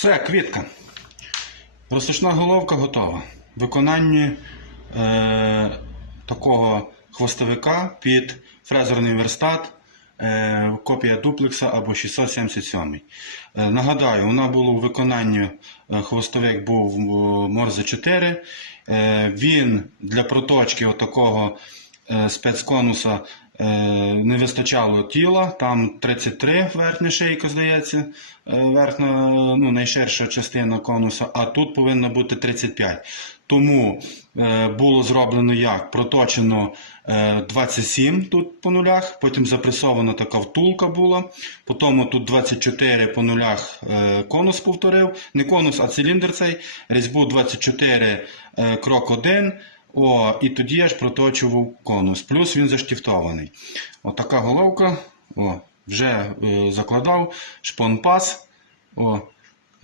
Все, квітка. Розсушна головка готова. Виконання е, такого хвостовика під фрезерний верстат, е, копія дуплекса або 677. Е, нагадаю, вона була у виконанні е, хвостовик був е, Морзе 4. Е, він для проточки отакого е, спецконуса не вистачало тіла, там 33 верхня шийка, здається, е, верхня, ну, найширша частина конуса, а тут повинно бути 35. Тому е, було зроблено як? Проточено е, 27 тут по нулях, потім запресована така втулка була, потім тут 24 по нулях е, конус повторив, не конус, а циліндр цей, різьбу 24 е, крок 1. О, і тоді я ж проточував конус. Плюс він заштіфтований. Отака головка. О, вже е, закладав шпонпас. О,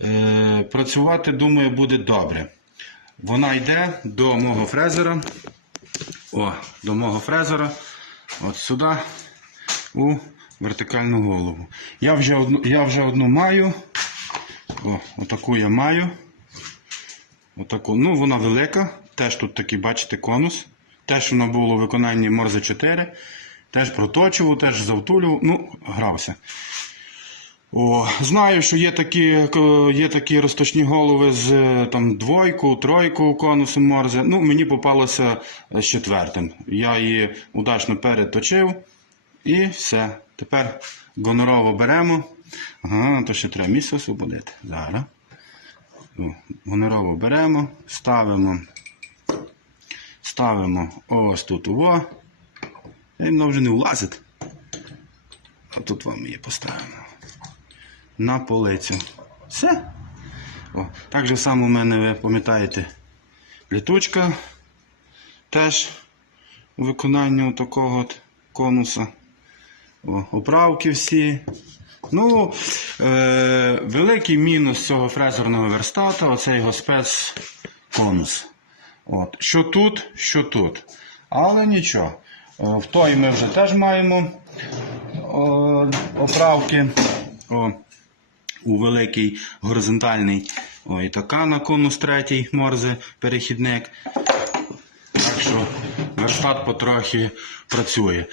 е, працювати, думаю, буде добре. Вона йде до мого фрезера. О, до мого фрезера. От сюди у вертикальну голову. Я вже одну, я вже одну маю. О, отаку я маю. Отаку. Ну, вона велика. Теж тут такий, бачите, конус. Теж вона була у виконанні Морзе 4. Теж проточував, теж завтулював. Ну, грався. О, знаю, що є такі, е, є такі розточні голови з е, там, двойку, тройку конусом Морзе. Ну, мені попалося з четвертим. Я її удачно переточив. І все. Тепер гонорово беремо. Ага, то ще треба місце освободити. Зараз. Гонорово беремо, ставимо. Ставимо ось тут уво. І воно вже не влазить. А тут вам її поставимо на полицю. Все. О, так же само у мене, ви пам'ятаєте, літучка теж у виконанні такого от конуса. О, оправки всі. Ну, е, великий мінус цього фрезерного верстата оце його спецконус. От. Що тут, що тут. Але нічого. Е, В той ми вже теж маємо о, оправки. О, у великий горизонтальний. О, і така на конус третій морзе перехідник. Так що верстат потрохи працює.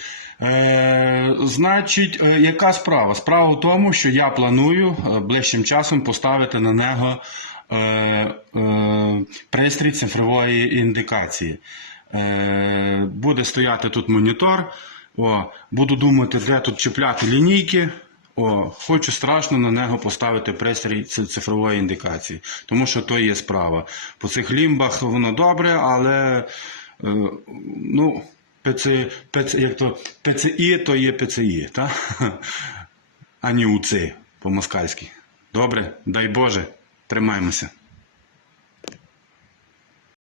Е, значить, е, яка справа? Справа в тому, що я планую е, ближчим часом поставити на нього е, е, пристрій цифрової індикації. Е, буде стояти тут монітор. О, буду думати, де тут чіпляти лінійки. О, хочу страшно на нього поставити пристрій цифрової індикації, тому що то є справа. По цих лімбах воно добре, але е, ну, ПЦ, ПЦ, як то, ПЦІ то є ПЦІ, та? а УЦИ по-москальськи. Добре, дай Боже, тримаємося.